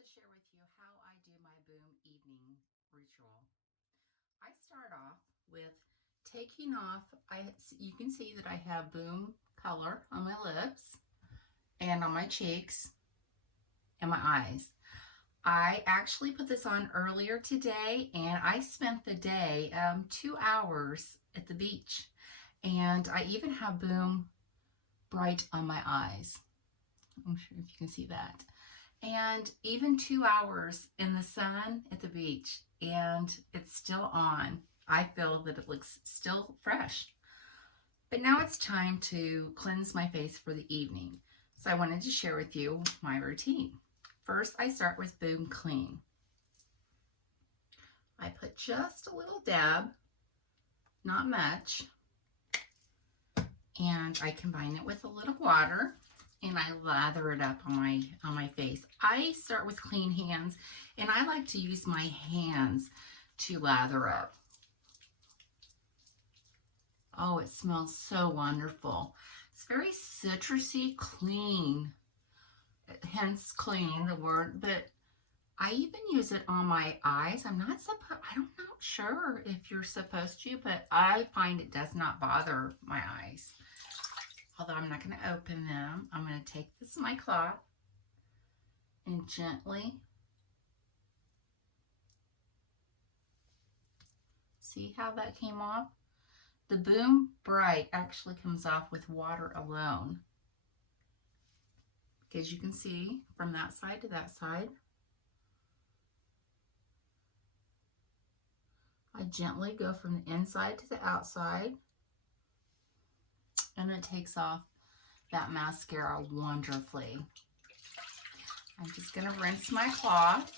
to share with you how I do my boom evening ritual. I start off with taking off, you can see that I have boom color on my lips and on my cheeks and my eyes. I actually put this on earlier today and I spent the day 2 hours at the beach, and I even have boom bright on my eyes. I'm sure if you can see that. And even 2 hours in the sun at the beach and it's still on. I feel that it looks still fresh. But now it's time to cleanse my face for the evening. So I wanted to share with you my routine. First, I start with Boom Clean. I put just a little dab, not much, and I combine it with a little water and I lather it up on my face. I start with clean hands and I like to use my hands to lather up. Oh, it smells so wonderful. It's very citrusy, clean, hence clean, the word, but I even use it on my eyes. I'm not sure if you're supposed to, but I find it does not bother my eyes. Although I'm not going to open them. I'm going to take this my cloth and gently, see how that came off? The Boom Bright actually comes off with water alone, because you can see from that side to that side. I gently go from the inside to the outside, and it takes off that mascara wonderfully. I'm just going to rinse my cloth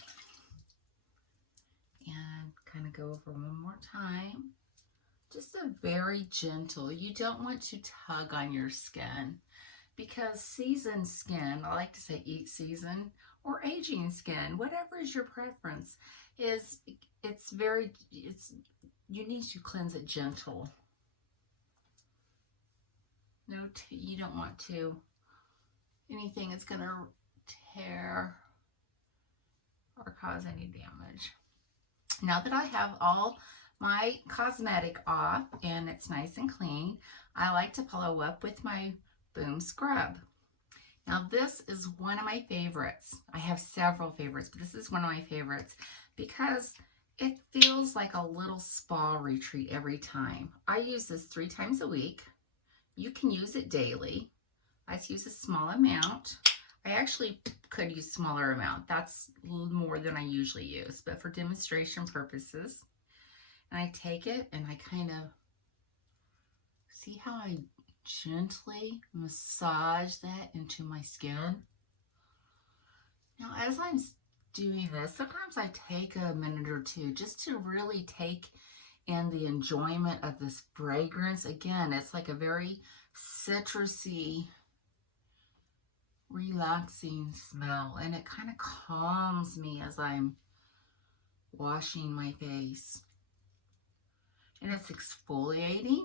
and kind of go over one more time. Just a very gentle. You don't want to tug on your skin, because seasoned skin, I like to say eat season, or aging skin, whatever is your preference, you need to cleanse it gentle. You don't want to anything that's going to tear or cause any damage. Now that I have all my cosmetic off and it's nice and clean, I like to follow up with my Boom Scrub. Now this is one of my favorites. I have several favorites, but this is one of my favorites because it feels like a little spa retreat every time. I use this 3 times a week. You can use it daily. I use a small amount. I actually could use smaller amount. That's a little more than I usually use, but for demonstration purposes. And I take it and I kind of, see how I gently massage that into my skin? Now, as I'm doing this, sometimes I take a minute or two just to really take in the enjoyment of this fragrance. Again, it's like a very citrusy, relaxing smell, and it kind of calms me as I'm washing my face. And it's exfoliating.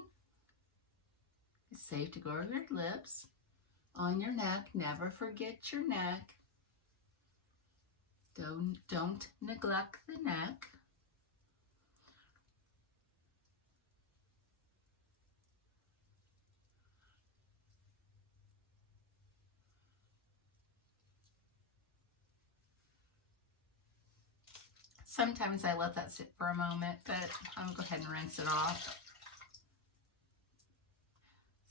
It's safe to go on your lips, on your neck. Never forget your neck. Don't neglect the neck. Sometimes I let that sit for a moment, but I'm going to go ahead and rinse it off.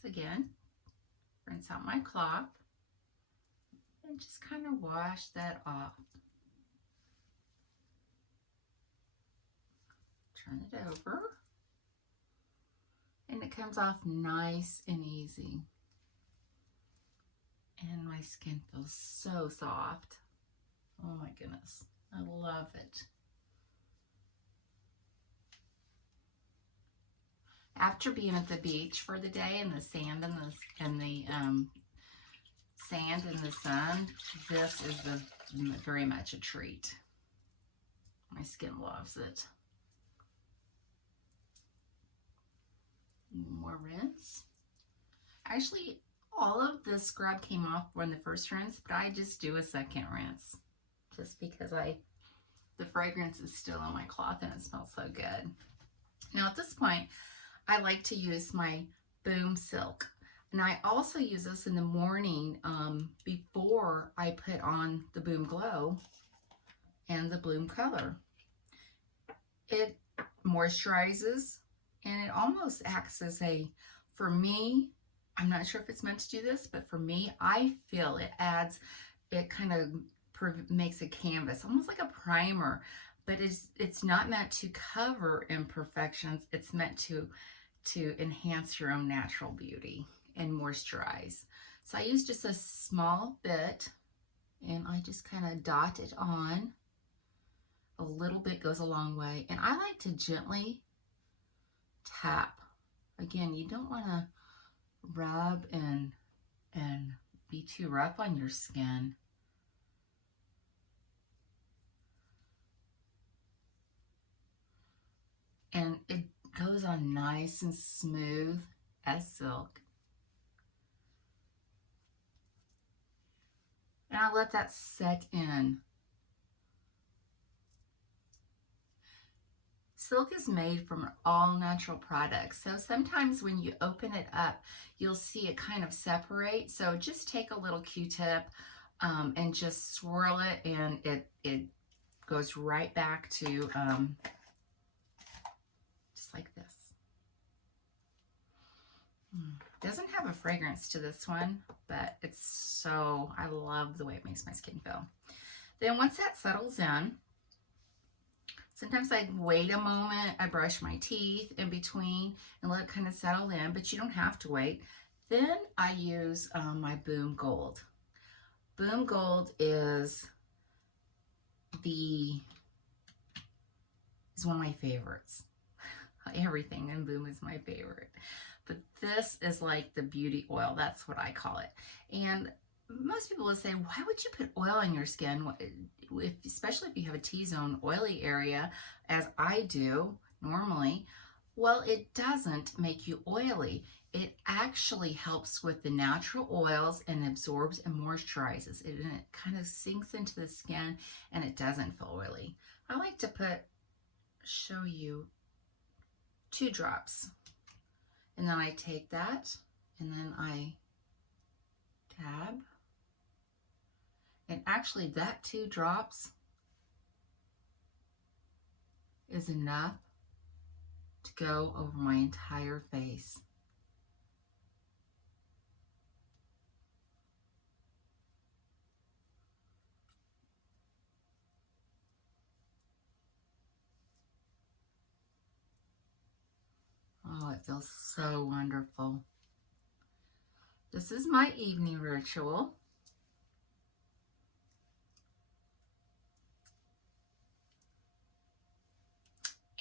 So again, rinse out my cloth and just kind of wash that off. Turn it over and it comes off nice and easy. And my skin feels so soft. Oh my goodness, I love it. After being at the beach for the day and the sand and sand in the sun, this is very much a treat. My skin loves it. More rinse. Actually, all of the scrub came off when the first rinse, but I just do a second rinse just because the fragrance is still on my cloth and it smells so good. Now at this point, I like to use my Boom Silk. And I also use this in the morning before I put on the Boom Glow and the Bloom Color. It moisturizes and it almost acts as a, for me, I'm not sure if it's meant to do this, but for me, I feel it adds, it kind of makes a canvas, almost like a primer, but it's not meant to cover imperfections. It's meant to enhance your own natural beauty and moisturize. So I use just a small bit and I just kind of dot it on. A little bit goes a long way. And I like to gently tap. Again, you don't want to rub and be too rough on your skin. And it goes on nice and smooth as silk. And I let that set in. Silk is made from all natural products. So sometimes when you open it up, you'll see it kind of separate. So just take a little Q-tip and just swirl it and it goes right back to just like this. Doesn't have a fragrance to this one, but it's so, I love the way it makes my skin feel. Then once that settles in, sometimes I wait a moment, I brush my teeth in between and let it kind of settle in, but you don't have to wait. Then I use my Boom Gold. Boom Gold is one of my favorites. Everything in Boom is my favorite. But this is like the beauty oil. That's what I call it. And most people would say, why would you put oil on your skin, especially if you have a T-zone oily area, as I do normally? Well, it doesn't make you oily. It actually helps with the natural oils and absorbs and moisturizes it, and it kind of sinks into the skin and it doesn't feel oily. I like to show you 2 drops. And then I take that and then I dab. And actually that 2 drops is enough to go over my entire face. Oh, it feels so wonderful. This is my evening ritual.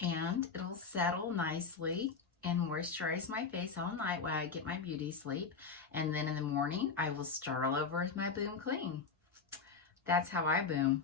And it'll settle nicely and moisturize my face all night while I get my beauty sleep. And then in the morning, I will start all over with my Boom Clean. That's how I boom.